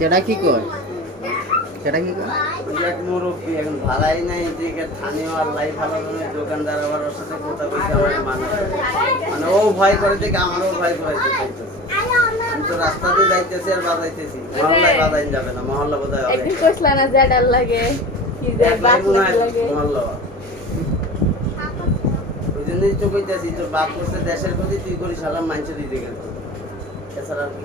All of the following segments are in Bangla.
কেডা কি কয় কেডা কি ওই যে মুরব্বী এখন ভাড়াই নাই এদিকে স্থানীয় আর লাই ভালো দোকানদার আবার ওর সাথে কথা বলছে আমার মানে মানে ও ভয় করে দেখে আমারও ভয় করে আমি তো রাস্তাতে যাইতেছি আর বাজাইতেছি। মহল্লায় বাজাইন যাবে না মহল্লা বোধহয় হবে। কইছিলা না যে ডাল লাগে কি লাগে। মহল্লা ওই জন্যই তো কইতেছি তোর বাপ করছে দেশের প্রতি তুই করিস সালাম মাইনছে দিতে গেল এছাড়া আর কি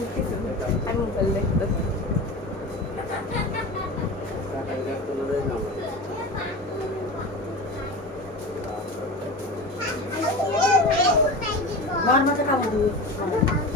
আমি মোবাইল দেখতেছি মার মাথা কামড়